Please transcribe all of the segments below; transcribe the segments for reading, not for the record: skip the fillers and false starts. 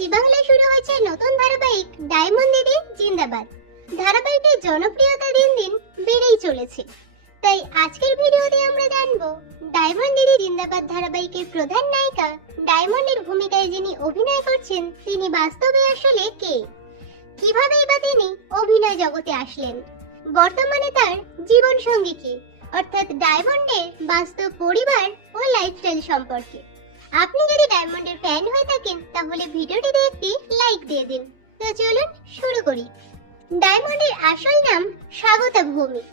জি বাংলায় শুরু হয়েছে নতুন ধারাবাহিক ডায়মন্ড দিদি জিন্দাবাদ। ধারাবাহিকটির জনপ্রিয়তা দিন দিন বেড়েই চলেছে। তাই আজকের ভিডিওতে আমরা জানবো ডায়মন্ড দিদি জিন্দাবাদ ধারাবাহিকের প্রধান নায়িকা ডায়মন্ডের ভূমিকায় যিনি অভিনয় করছেন তিনি বাস্তবে আসলে কে, কিভাবেই বা তিনি অভিনয় জগতে আসলেন, বর্তমানে তার জীবন সঙ্গী কে, অর্থাৎ ডায়মন্ডের বাস্তব পরিবার ও লাইফস্টাইল সম্পর্কে। আপনি যদি ডায়মন্ডের ফ্যান হয়ে থাকেন তাহলে ভিডিওটিতে একটি লাইক দিয়ে দিন। তো চলুন শুরু করি। ডায়মন্ডের আসল নাম স্বাগতা ভৌমিক,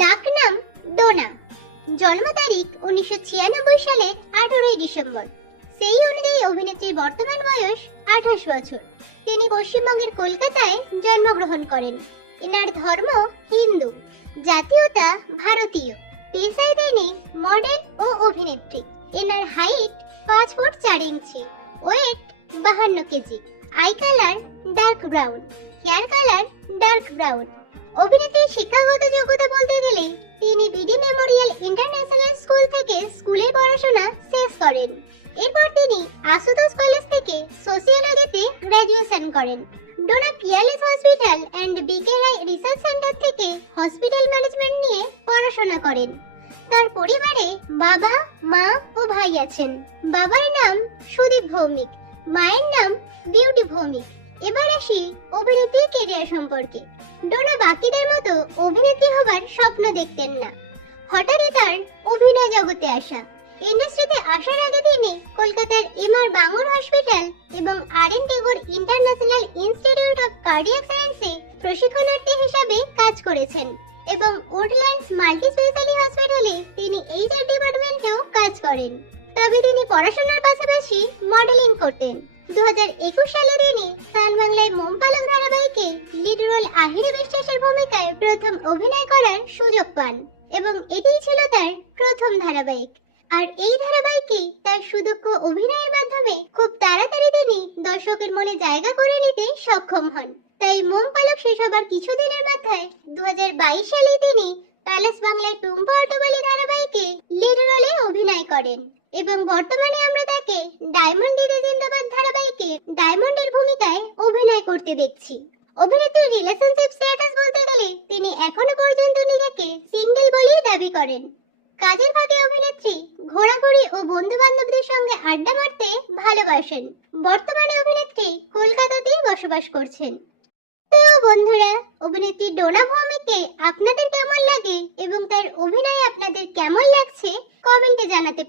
ডাক নাম ডোনা। জন্ম তারিখ 1996 সালে 18 ডিসেম্বর। সেই অনুযায়ী অভিনেত্রীর বর্তমান বয়স 28 বছর। তিনি পশ্চিমবঙ্গের কলকাতায় জন্মগ্রহণ করেন। এনার ধর্ম হিন্দু, জাতীয়তা ভারতীয়, পেশায় তিনি মডেল ও অভিনেত্রী। এনার height 5 foot 4 inch, weight 52 KG, eye colour dark brown, hair colour dark brown. অভিনেত্রীর শিক্ষাগত যোগ্যতা বলতে গেলে তিনি বিডি মেমোরিয়াল ইন্টারন্যাশনাল স্কুল থেকে স্কুলের পড়াশোনা শেষ করেন। এরপর তিনি আশুতোষ কলেজ থেকে সোশিওলজিতে গ্র্যাজুয়েশন করেন। Dona Peerless hospital and B K Roy research centre থেকে হসপিটাল ম্যানেজমেন্ট নিয়ে পড়াশোনা করেন। তার পরিবারে বাবা, মা ও ভাই আছেন। বাবার নাম সুদীপ ভৌমিক, মায়ের নাম বিউটি ভৌমিক। এবার আসি অভিনেত্রীর ক্যারিয়ার সম্পর্কে। ডোনা বাকিদের মতো অভিনেত্রী হবার স্বপ্ন দেখতেন না। হঠাৎই তার অভিনয় জগতে আসা। ইন্ডাস্ট্রিতে আসার আগে তিনি কলকাতার এমআর বাঙুর হসপিটাল এবং R Tagore international institute of cardiac সায়েন্সে প্রশিক্ষণার্থী হিসাবে কাজ করেছেন এবং উডল্যান্ডস মাল্টি স্পেশালিটি হসপিটালে তিনি এইচআর ডিপার্টমেন্টেও কাজ করেন। তবে তিনি পড়াশোনার পাশাপাশি মডেলিং করতেন। 2021 সালে তিনি স্টার বাংলায় মোম পালক ধারাবাহিকে লিড রোল আহিরি বিশ্বাসের ভূমিকায় প্রথম অভিনয় করার সুযোগ পান এবং এটিই ছিল তার প্রথম ধারাবাহিক। আর এই ধারাবাহিকে তার সুদক্ষ অভিনয়ের মাধ্যমে খুব তাড়াতাড়ি তিনি দর্শকের মনে জায়গা করে নিতে সক্ষম হন। তাই মোম পালক শেষ হবার কিছুদিনের মাথায় 2022 সালে তিনি প্যালেস বাংলায় টুম্পা অটোবালি ধারাবাহিকে লিড রোলে অভিনয় করেন এবং বর্তমানে আমরা তাকে ডায়মন্ড দিদি জিন্দাবাদ ধারাবাহিকে ডায়মন্ডের ভূমিকায় অভিনয় করতে দেখছি। অভিনেত্রীর রিলেশনশিপ স্ট্যাটাস বলতে গেলে তিনি এখনো পর্যন্ত নিজেকে সিঙ্গেল বলেই দাবি করেন। কাজের ফাঁকে অভিনেত্রী ঘোরাঘুরি ও বন্ধু বান্ধবদের সঙ্গে আড্ডা মারতে ভালোবাসেন। বর্তমানে অভিনেত্রী কলকাতাতেই বসবাস করছেন। তো বন্ধুরা, অভিনেত্রী ডোনা ভৌমিককে আপনাদের কেমন লাগে এবং তার অভিনয় আপনাদের কেমন লাগছে কমেন্টে জানাতে